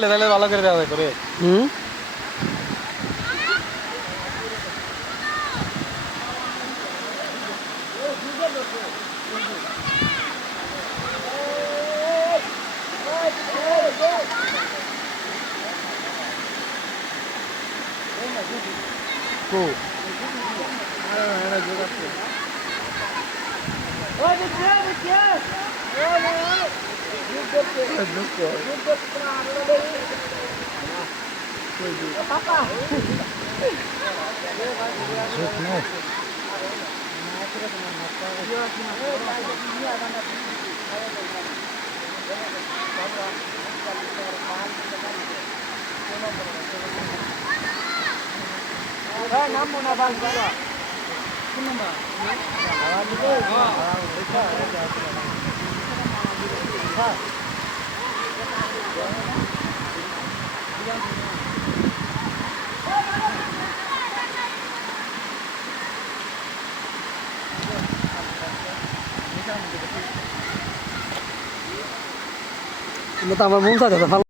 পাইলে তাহলে ভালো করে দেওয়া যায় করে। হুম কো এটা তো আমার মন চাইছে